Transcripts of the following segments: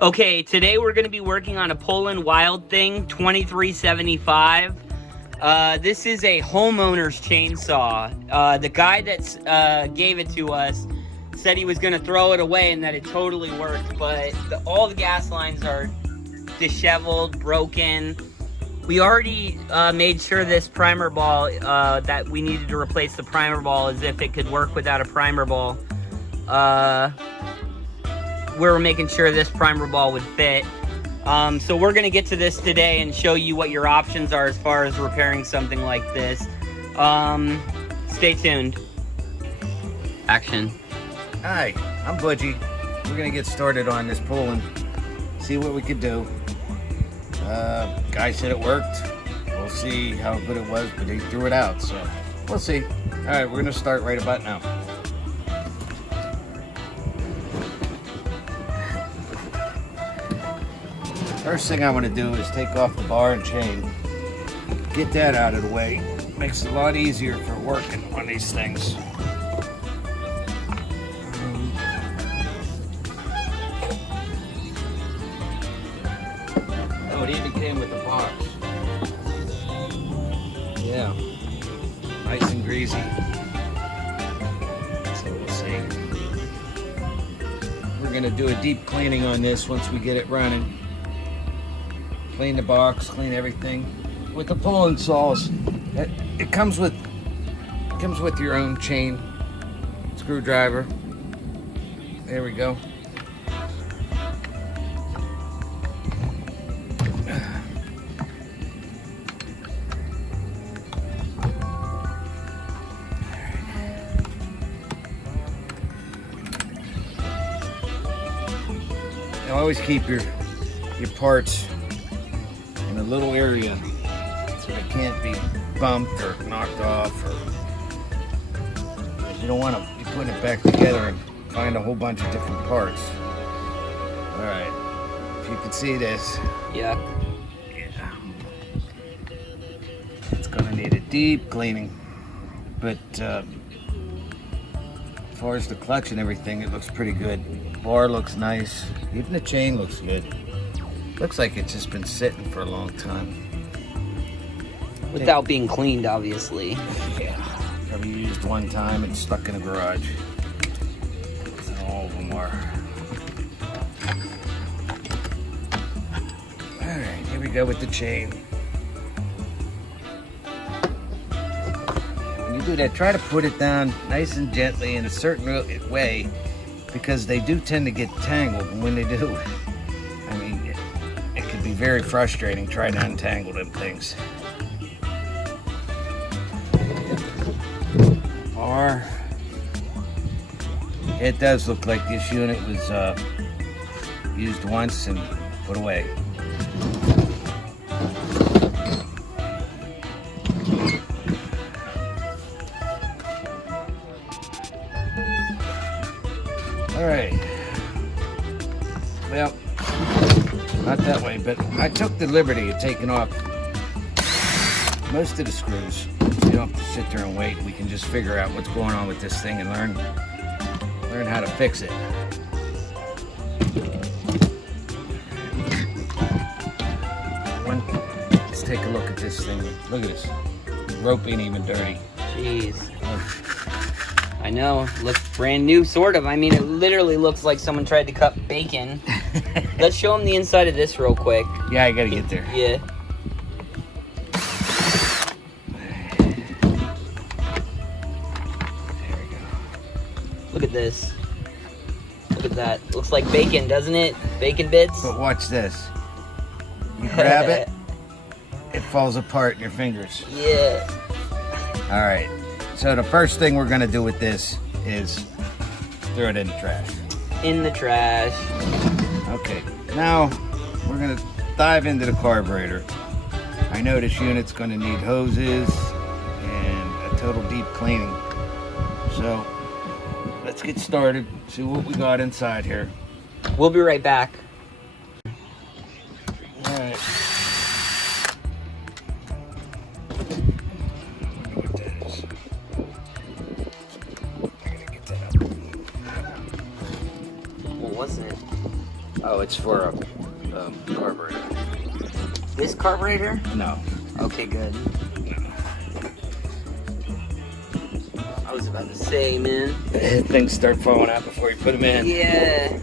Okay, today we're going to be working on a Polen wildthing 2375. This is a homeowner's chainsaw. The guy that gave it to us said he was going to throw it away and that it totally worked, but all the gas lines are disheveled, broken. We already made sure this primer ball, that we needed to replace the primer ball as if it could work without a primer ball. We were making sure this primer ball would fit. So we're gonna get to this today and show you what your options are as far as repairing something like this. Stay tuned. Action. Hi, I'm Budgie. We're gonna get started on this pulling, see what we could do. Guy said it worked. We'll see how good it was, but he threw it out, so we'll see. All right, we're gonna start right about now. First thing I want to do is take off the bar and chain. Get that out of the way. Makes it a lot easier for working on these things. Oh, it even came with the box. Yeah. Nice and greasy. So we'll see. We're going to do a deep cleaning on this once we get it running. Clean the box, clean everything. With the pulling saws, it comes with your own chain, screwdriver. There we go. You always keep your parts in a little area so they can't be bumped or knocked off, or you don't want to be putting it back together and find a whole bunch of different parts. All right, if you can see this, Yeah. it's gonna need a deep cleaning, but as far as the clutch and everything, it looks pretty good. Bar looks nice, even the chain looks good. Looks like it's just been sitting for a long time. Without being cleaned, obviously. Yeah, probably used one time and stuck in a garage. That's how all of them are. All right, here we go with the chain. When you do that, try to put it down nice and gently in a certain way, because they do tend to get tangled, and when they do, I mean, it can be very frustrating trying to untangle them things. Or it does look like this unit was used once and put away. All right. Well, not that way, but I took the liberty of taking off most of the screws. You don't have to sit there and wait. We can just figure out what's going on with this thing and learn how to fix it. Let's take a look at this thing. Look at this. The rope ain't even dirty. Jeez. I know, looks brand new, sort of. I mean, it literally looks like someone tried to cut bacon. Let's show them the inside of this real quick. Yeah, I gotta get there. Yeah. There we go. Look at this. Look at that. Looks like bacon, doesn't it? Bacon bits. But watch this. You grab it, it falls apart in your fingers. Yeah. All right. So the first thing we're gonna do with this is throw it in the trash. In the trash. Okay. Now we're gonna dive into the carburetor. I know this unit's gonna need hoses and a total deep cleaning. So let's get started. See what we got inside here. We'll be right back. All right. What that is. I gotta get that up. What wasn't it? Oh, it's for a carburetor. This carburetor? No. Okay, good. I was about to say, man. Things start falling out before you put them in. Yeah.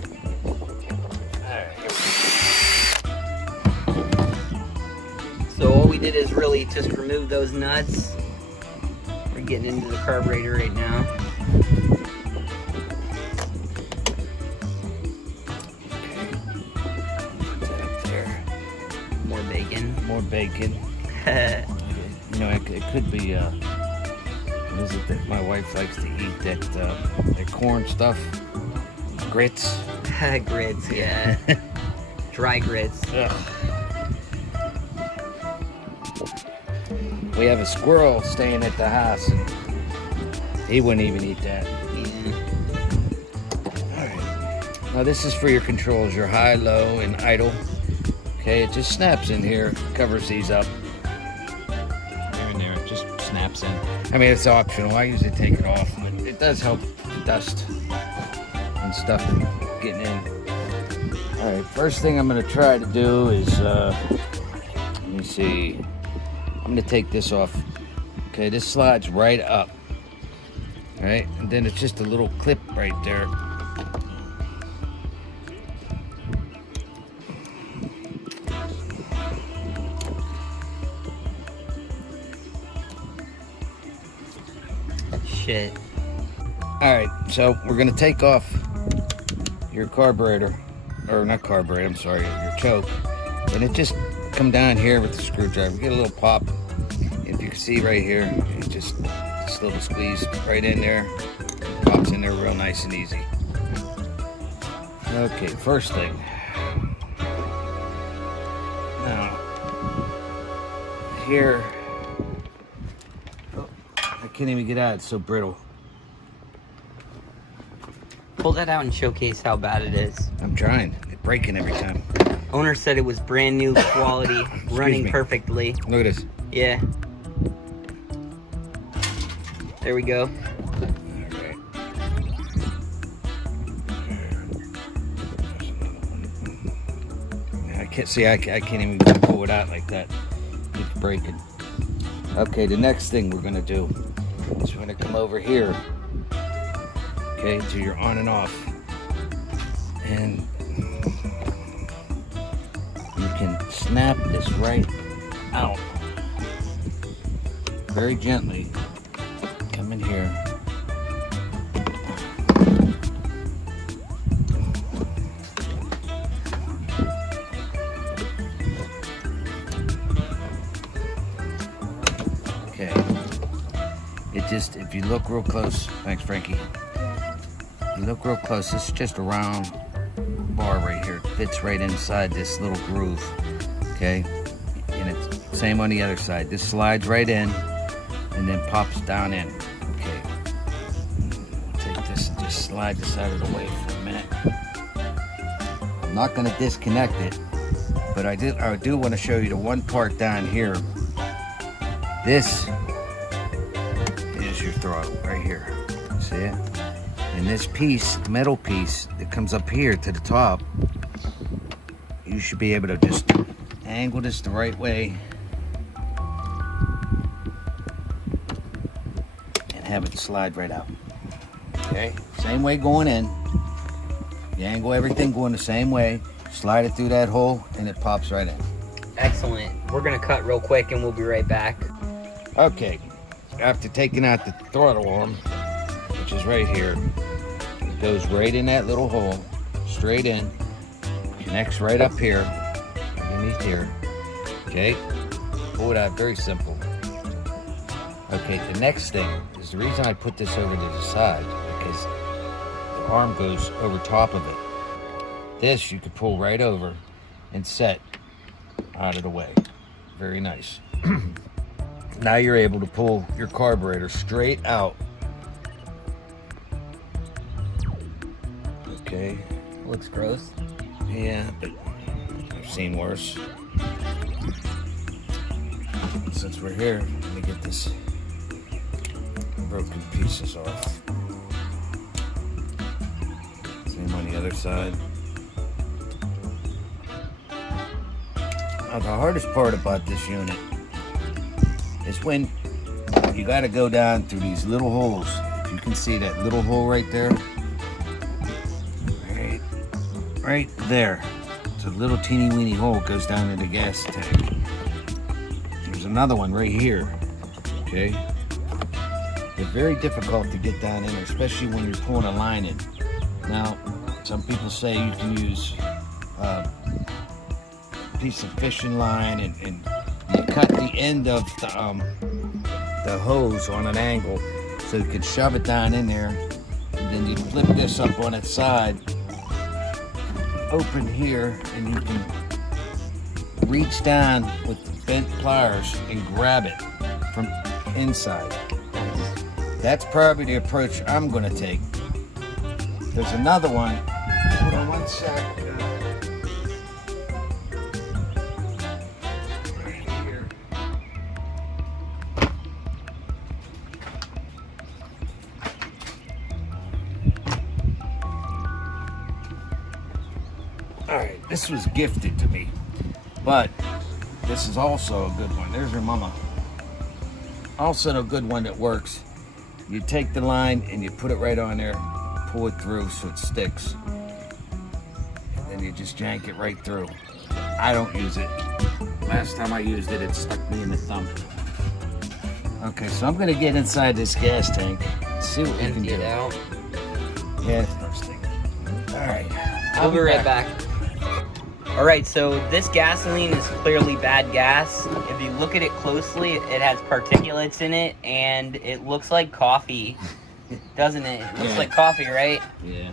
Alright, here So all we did is really just remove those nuts. We're getting into the carburetor right now. More bacon. More bacon. You know, it could be, what is it that my wife likes to eat? That corn stuff? Grits? Grits, yeah. Dry grits. Ugh. We have a squirrel staying at the house, and he wouldn't even eat that. Yeah. Alright. Now this is for your controls, your high, low, and idle. Okay, it just snaps in here, covers these up. There and there, it just snaps in. I mean, it's optional. I usually take it off, but it does help the dust and stuff getting in. Alright, first thing I'm going to try to do is, let me see. I'm going to take this off. Okay, this slides right up. Alright, and then it's just a little clip right there. Shit. Alright, so we're going to take off your carburetor, or not carburetor, I'm sorry, your choke. And it just come down here with the screwdriver. Get a little pop. If you can see right here, it just a little squeeze right in there. Pops in there real nice and easy. Okay, first thing. Now, here, oh, I can't even get out, it's so brittle. Pull that out and showcase how bad it is. I'm trying. It's breaking every time. Owner said it was brand new quality, running me. perfectly. Look at this. Yeah. There we go. Alright. I can't see. I can't even pull it out like that. It's breaking. Okay, the next thing we're gonna do is we're gonna come over here. Okay, to your on and off, and you can snap this right out very gently. Come in here. Okay. It just, if you look real close, thanks Frankie. If you look real close, this is just a round bar right here. It fits right inside this little groove. Okay? And it's same on the other side. This slides right in and then pops down in. Okay. Take this and just slide this out of the way for a minute. I'm not going to disconnect it, but I do want to show you the one part down here. This is your throttle right here. See it? And this piece, metal piece that comes up here to the top, you should be able to just angle this the right way and have it slide right out. Okay, same way going in. You angle everything going the same way, slide it through that hole, and it pops right in. Excellent. We're gonna cut real quick and we'll be right back. Okay, after taking out the throttle arm, which is right here, it goes right in that little hole, straight in, connects right up here, underneath here. Okay, pull it out, very simple. Okay, the next thing is the reason I put this over to the side, because the arm goes over top of it. This you could pull right over and set out of the way. Very nice. Now you're able to pull your carburetor straight out. Okay. Looks gross. Yeah, but I've seen worse. Since we're here, let me get this broken pieces off. Same on the other side. Now, the hardest part about this unit is when you got to go down through these little holes. If you can see that little hole right there, right there. It's a little teeny weeny hole, goes down in the gas tank. There's another one right here. Okay, they're very difficult to get down in there, especially when you're pulling a line in. Now, some people say you can use a piece of fishing line and you cut the end of the hose on an angle so you can shove it down in there, and then you flip this up on its side, open here, and you can reach down with the bent pliers and grab it from inside. That's probably the approach I'm going to take. There's another one. Hold on one sec. Right here. All right, this was gifted to me, but this is also a good one. There's your mama. Also a good one that works. You take the line and you put it right on there, pull it through so it sticks, and then you just yank it right through. I don't use it. Last time I used it, it stuck me in the thumb. Okay, so I'm gonna get inside this gas tank, see what we can Empty do. it out. Yeah, it's first thing. All right, I'll be right back. All right, so this gasoline is clearly bad gas. If you look at it closely, it has particulates in it, and it looks like coffee, doesn't it? It looks Yeah. like coffee, right? Yeah.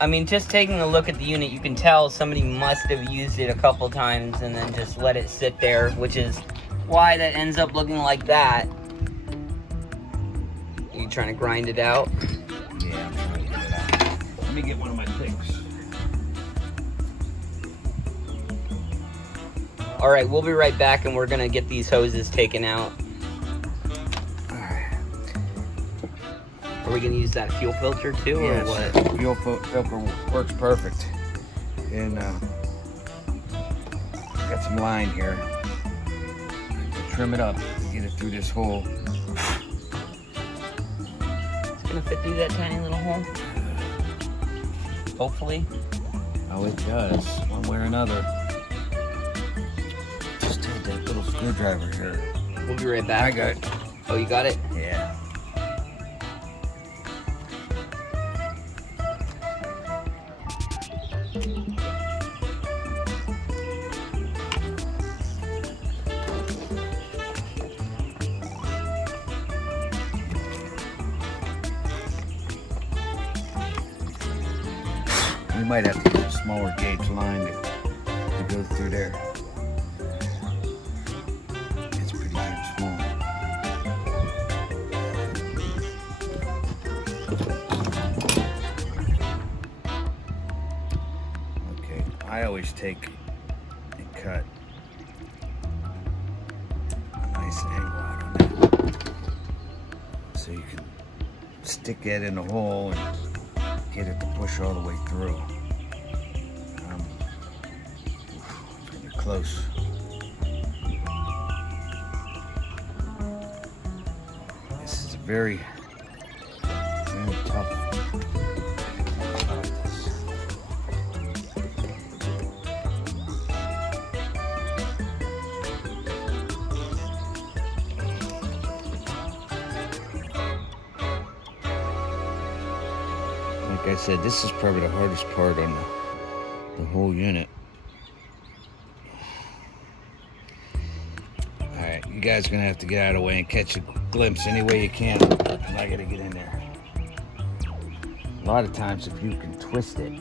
I mean, just taking a look at the unit, you can tell somebody must have used it a couple times and then just let it sit there, which is why that ends up looking like that. You trying to grind it out? Yeah, I'm trying to get it out. Let me get one of my picks. All right, we'll be right back, and we're gonna get these hoses taken out. All right. Are we gonna use that fuel filter too, or Yes, what? fuel filter works perfect. And got some line here. To trim it up, get it through this hole. It's gonna fit through that tiny little hole. Hopefully. Oh, it does, one way or another. Just take that little screwdriver here. We'll be right back. I got it. Oh, you got it? Yeah. We might have to use a smaller gauge line to go through there. It's pretty damn small. Okay, I always take and cut a nice angle out on that, so you can stick it in the hole and get it to push all the way through. Pretty close. This is a very, very tough. Like I said, this is probably the hardest part on the whole unit. Alright, you guys are gonna have to get out of the way and catch a glimpse any way you can. I gotta get in there. A lot of times if you can twist it,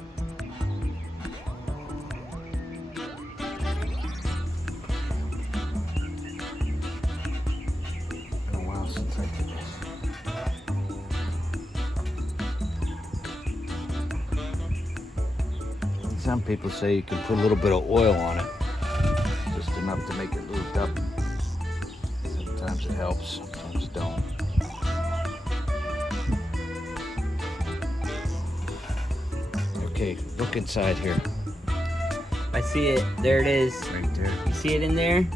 been a while since I did this. Some people say you can put a little bit of oil on it, just enough to make it lubed up. Sometimes it helps, sometimes it don't. Okay, look inside here. I see it. There it is. Right there. You see it in there?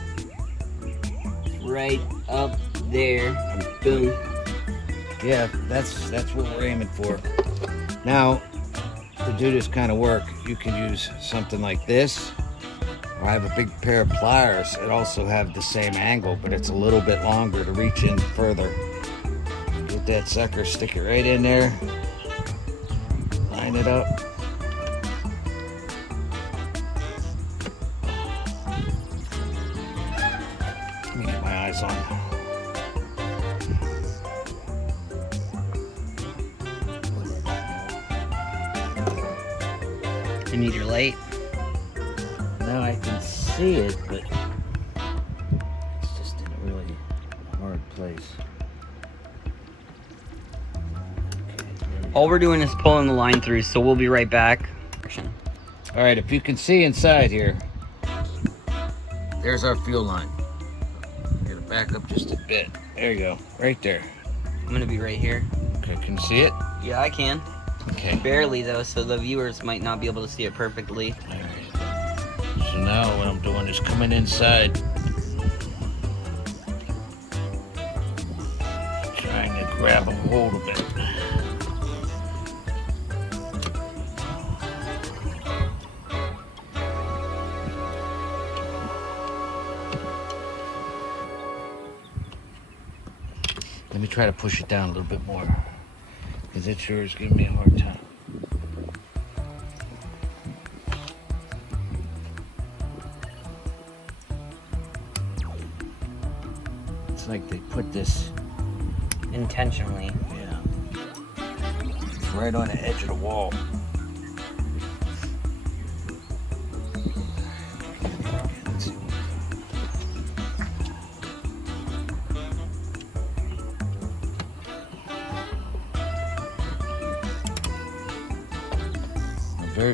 Right up there. Boom. Yeah, that's what we're aiming for. Now, to do this kind of work, you can use something like this. I have a big pair of pliers that also have the same angle, but it's a little bit longer to reach in further. Get that sucker, stick it right in there, line it up. Let me get my eyes on. You need your light. Now I can see it, but it's just in a really hard place. All we're doing is pulling the line through, so we'll be right back. All right, if you can see inside here, there's our fuel line. Gotta back up just a bit. There you go, right there. I'm gonna be right here. Okay, can you see it? Yeah, I can. Okay. Barely though, so the viewers might not be able to see it perfectly. All right. So now what I'm doing is coming inside, trying to grab a hold of it. Let me try to push it down a little bit more, because it sure is giving me a hard time. It's like they put this, Intentionally. yeah, it's right on the edge of the wall. Let's see.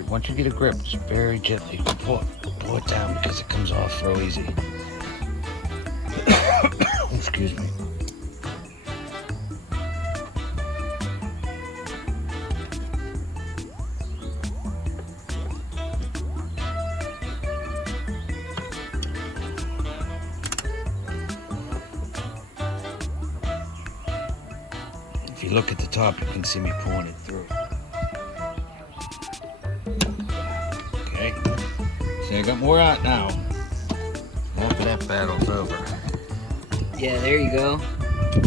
Once you get a grip, just very gently pull it down, because it comes off real easy. Excuse me. If you look at the top, you can see me pulling it through. Okay, so I got more out now. After that battle's over. Yeah, there you go. So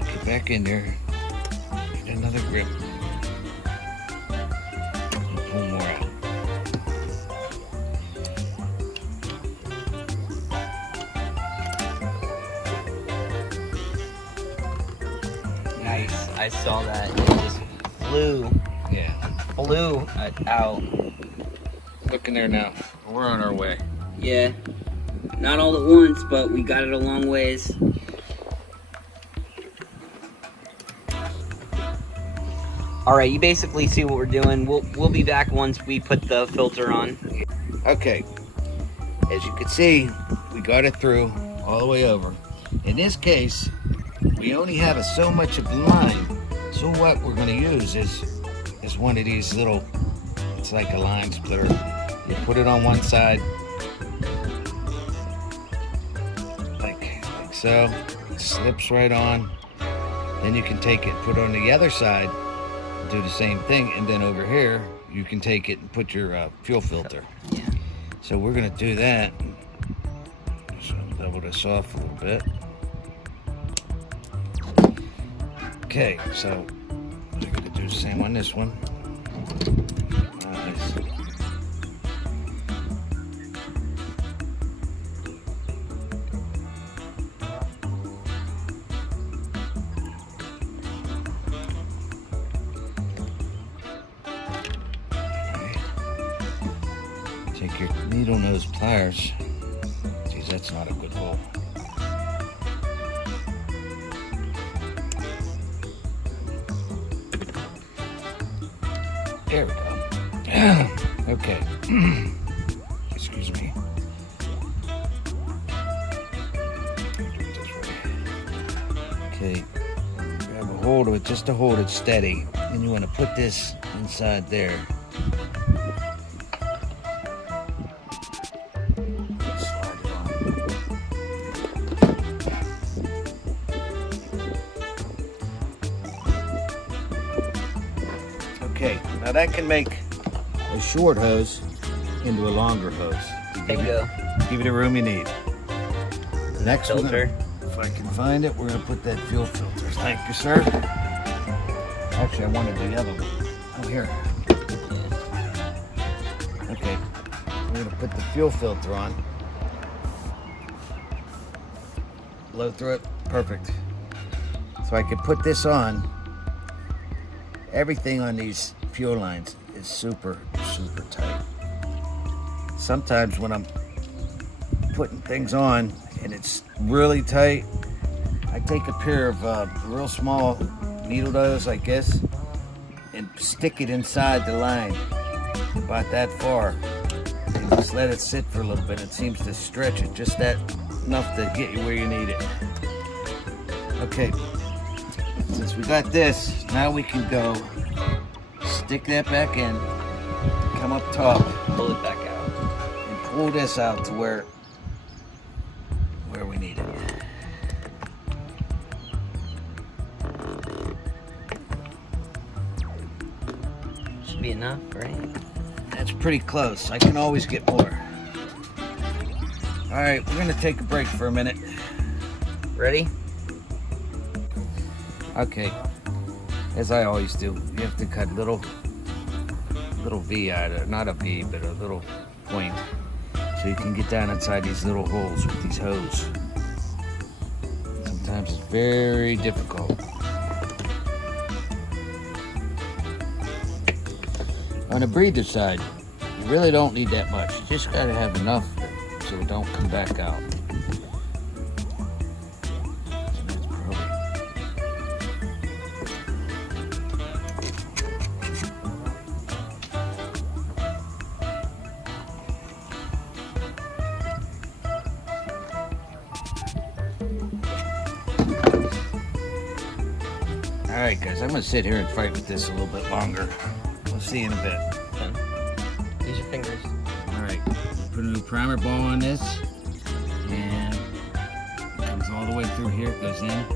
get back in there, get another grip, and pull more out. Nice. I saw that. It just flew out. Look in there now. We're on our way. Yeah. Not all at once, but we got it a long ways. Alright, you basically see what we're doing. We'll be back once we put the filter on. Okay, as you can see, we got it through all the way over. In this case, we only have so much of the line. So what we're going to use is one of these little, it's like a line splitter. You put it on one side, like so. It slips right on. Then you can take it, put it on the other side, do the same thing, and then over here you can take it and put your fuel filter. Yeah. So we're gonna do that. So double this off a little bit. Okay, so we're gonna do the same on this one. Nice. Take your needle nose pliers. Geez, that's not a good hole. There we go. Okay. Excuse me. Okay. Grab a hold of it just to hold it steady. And you want to put this inside there. Okay, now that can make a short hose into a longer hose. Bingo. Give it the room you need. The next Filter. one, if I can find it, we're gonna put that fuel filter. Thank you, sir. Actually, I wanted the other one. Oh, here. Okay, we're gonna put the fuel filter on. Blow through it, perfect. So I can put this on. Everything on these fuel lines is super, super tight. Sometimes when I'm putting things on and it's really tight, I take a pair of real small needle nose, I guess, and stick it inside the line about that far and just let it sit for a little bit. It seems to stretch it just that enough to get you where you need it. Okay, since we got this, now we can go stick that back in, come up top, Pull it back out. and pull this out to where we need it. Should be enough, right? That's pretty close. I can always get more. All right, we're gonna take a break for a minute. Ready? Okay, as I always do, you have to cut little V out of it, not a V, but a little point, so you can get down inside these little holes with these hoses. Sometimes it's very difficult. On the breather side, you really don't need that much. You just gotta have enough so it don't come back out. All right, guys, I'm gonna sit here and fight with this a little bit longer. We'll see you in a bit. Use your fingers. All right, put a new primer ball on this, and it comes all the way through here. It goes in,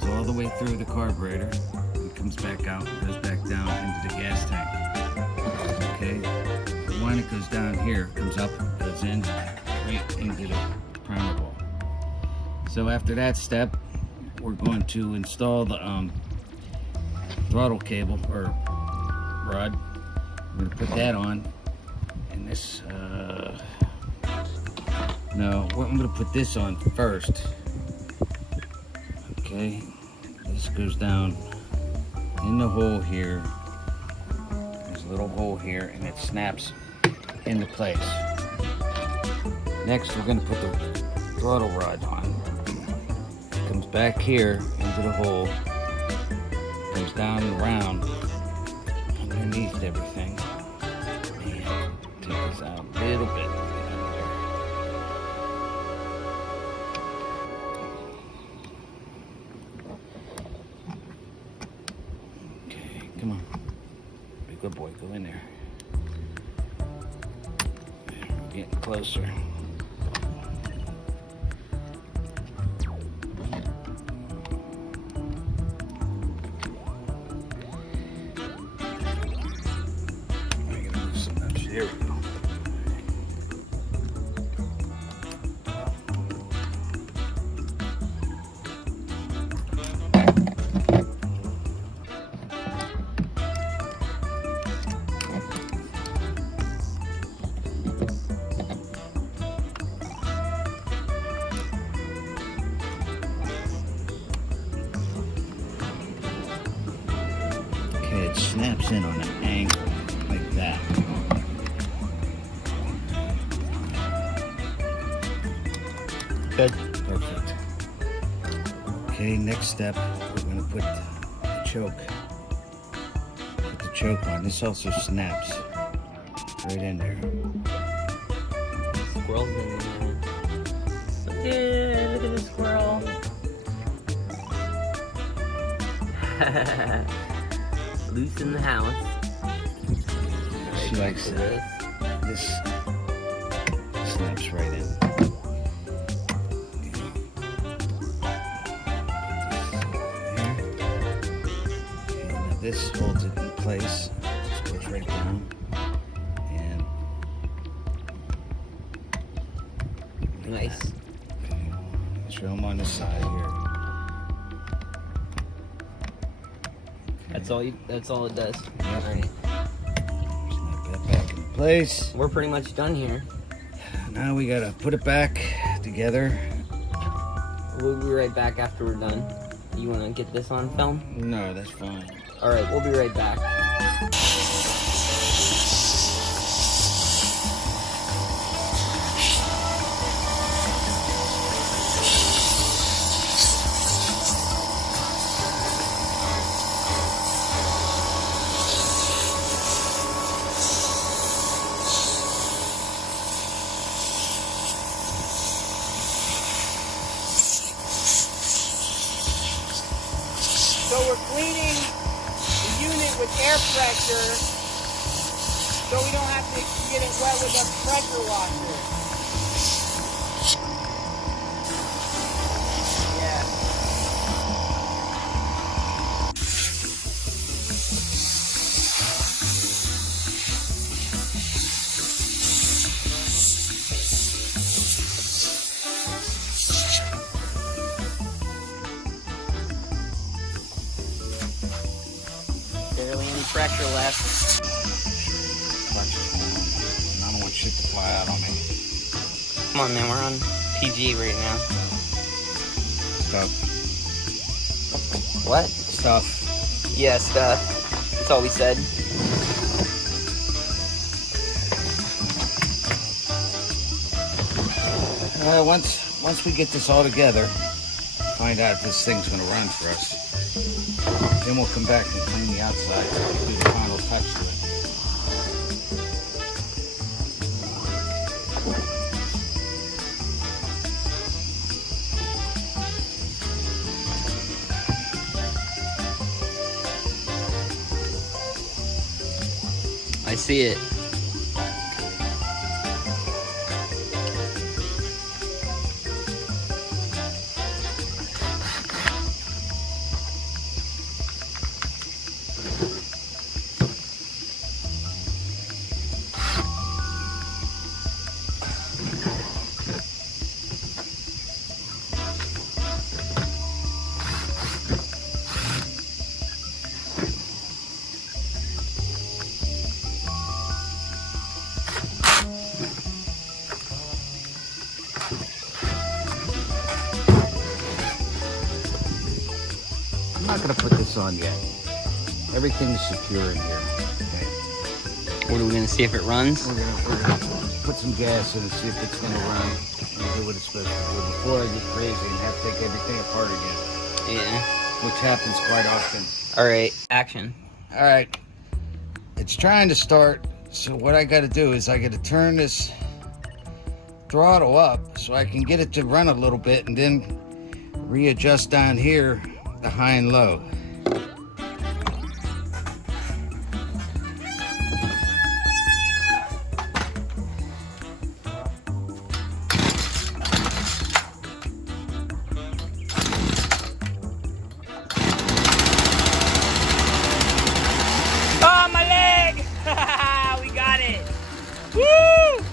goes all the way through the carburetor, and comes back out, and goes back down into the gas tank. Okay, the one that goes down here comes up, goes in, right into the primer ball. So after that step, we're going to install the throttle cable or rod. I'm going to put that on, and this no, I'm going to put this on first. Okay, this goes down in the hole here. There's a little hole here, and it snaps into place. Next, we're going to put the throttle rod on. Comes back here into the hole, comes down and around underneath everything, and take this out a little bit. Okay, come on. Be a good boy, go in there. We're getting closer. There we go. Okay, it snaps in on an angle like that. Good. Perfect. Okay, next step, we're going to put the choke. Put the choke on. This also snaps right in there. Squirrels in there. Yeah, look at the squirrel. Loose in the house. She likes this. This snaps right in. This holds it in place. Just goes right down. And Nice. okay, show them on the side here. That's all it does. Yep. All right. Snap that back in place. We're pretty much done here. Now we gotta put it back together. We'll be right back after we're done. You want to get this on film? No, that's fine. All right, we'll be right back. So we're cleaning the unit with air pressure so we don't have to get it wet with a pressure washer. Yeah. Barely any pressure left. I don't want shit to fly out on me. Come on, man, we're on PG right now. Stuff. What? Stuff. Yeah, stuff. That's all we said. Once we get this all together, find out if this thing's gonna run for us. Then we'll come back and clean the outside, do the final touch to it. I see it. I'm not gonna put this on yet. Everything's secure in here. Okay. What are we gonna see if it runs? We're gonna put some gas in and see if it's gonna run and do what it's supposed to do before I get crazy and have to take everything apart again, Yeah. which happens quite often. All right, action. All right, it's trying to start. So what I got to do is I got to turn this throttle up so I can get it to run a little bit and then readjust down here the high and low. Oh, my leg! We got it! Woo!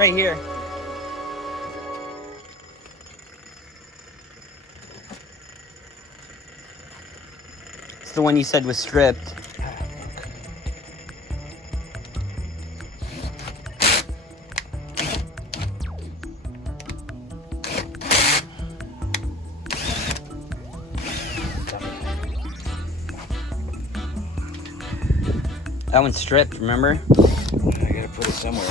right here. It's the one you said was stripped. That one's stripped, remember? I gotta put it somewhere.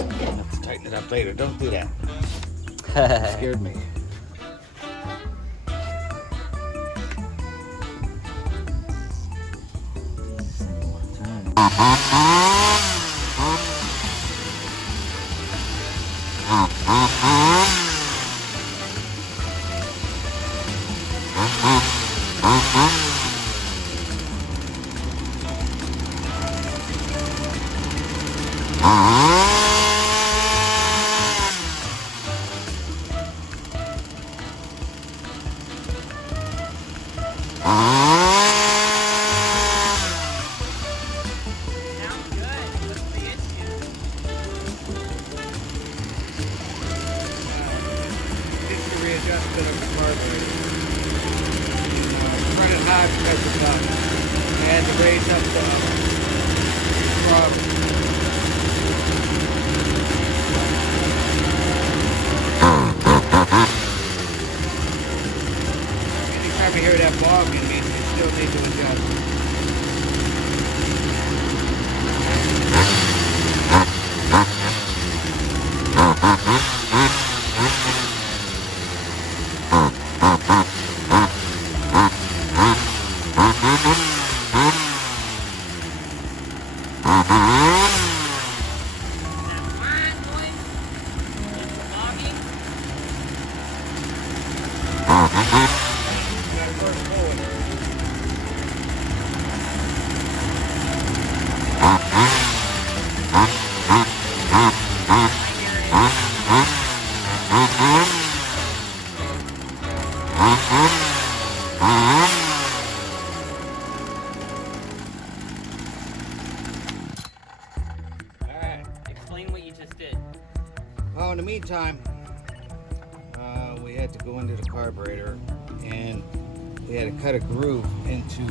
I have to tighten it up later. Don't do that. It scared me. Running hot because of I had to raise up the throttle. Anytime you hear that bogging, it means you still need to adjust. Explain what you just did. Oh, in the meantime, we had to go into the carburetor and we had to cut a groove into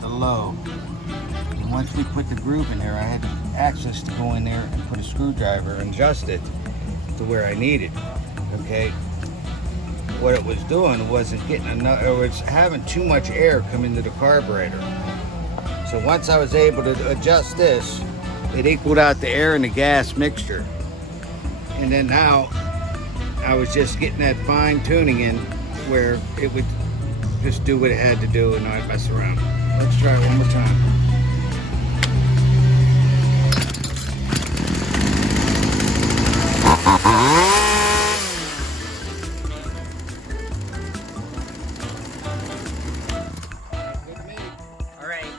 the low. And once we put the groove in there, I had access to go in there and put a screwdriver and adjust it to where I needed. Okay. What it was doing wasn't getting enough, or it's having too much air come into the carburetor. So once I was able to adjust this, it equaled out the air and the gas mixture. And then now I was just getting that fine tuning in where it would just do what it had to do and not mess around. Let's try it one more time. All right.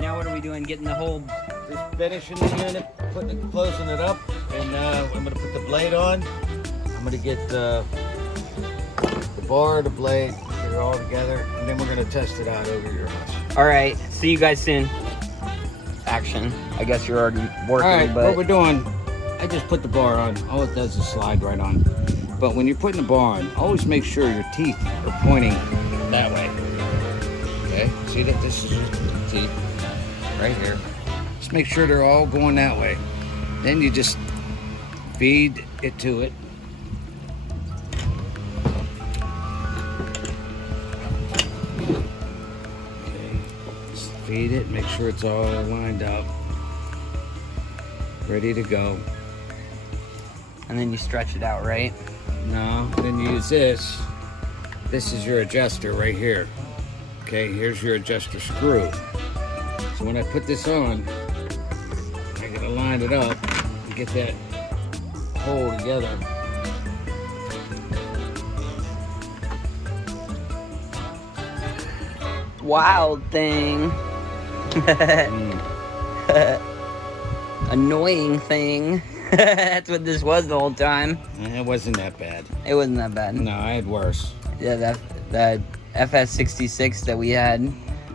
Now what are we doing? Getting the whole... Just finishing the unit, closing it up, and I'm gonna put the blade on. I'm gonna get the bar, the blade, get it all together, and then we're gonna test it out over your house. All right. See you guys soon. Action. I guess you're already working, All right, but... what we're doing, I just put the bar on. All it does is slide right on. But when you're putting the bar on, always make sure your teeth are pointing that way. Okay, see that this is your teeth right here. Just make sure they're all going that way. Then you just feed it to it. Okay, just feed it, make sure it's all lined up. Ready to go. And then you stretch it out, right? No, then you use this. This is your adjuster right here. Okay, here's your adjuster screw. So when I put this on, I gotta line it up and get that hole together. Wild thing. Annoying thing. That's what this was the whole time. It wasn't that bad. It wasn't that bad. No, I had worse. Yeah, that FS66 that we had,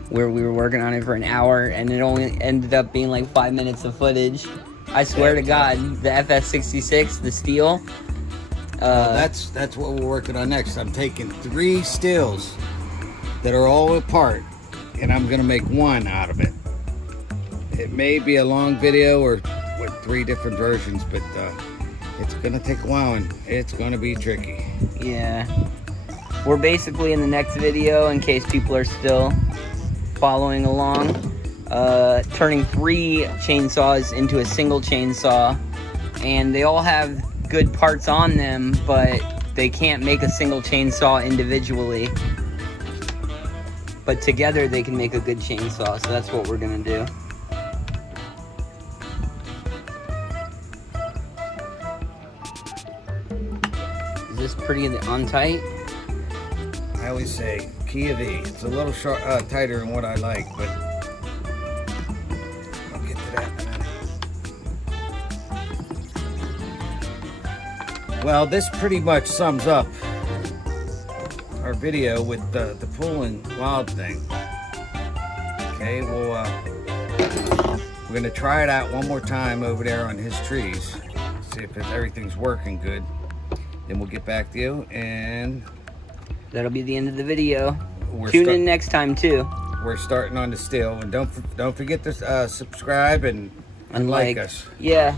where we were working on it for an hour, and it only ended up being like 5 minutes of footage. I swear to God, the FS66, the steel. That's what we're working on next. I'm taking 3 stills that are all apart, and I'm gonna make one out of it. It may be a long video or with 3 different versions, but it's gonna take a while and it's gonna be tricky. Yeah. We're basically in the next video, in case people are still following along, turning 3 chainsaws into a single chainsaw, and they all have good parts on them, but they can't make a single chainsaw individually. But together they can make a good chainsaw, so that's what we're gonna do. Is this pretty on tight? I always say key of E. It's a little short, tighter than what I like, but I'll get to that in a minute. Well, this pretty much sums up our video with the polen wild thing. Okay, well, we're gonna try it out one more time over there on his trees, see if everything's working good. Then we'll get back to you, and that'll be the end of the video. Tune in next time too. We're starting on the still, and don't forget to subscribe and like us. Yeah.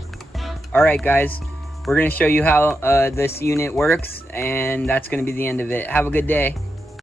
All right, guys. We're gonna show you how this unit works, and that's gonna be the end of it. Have a good day.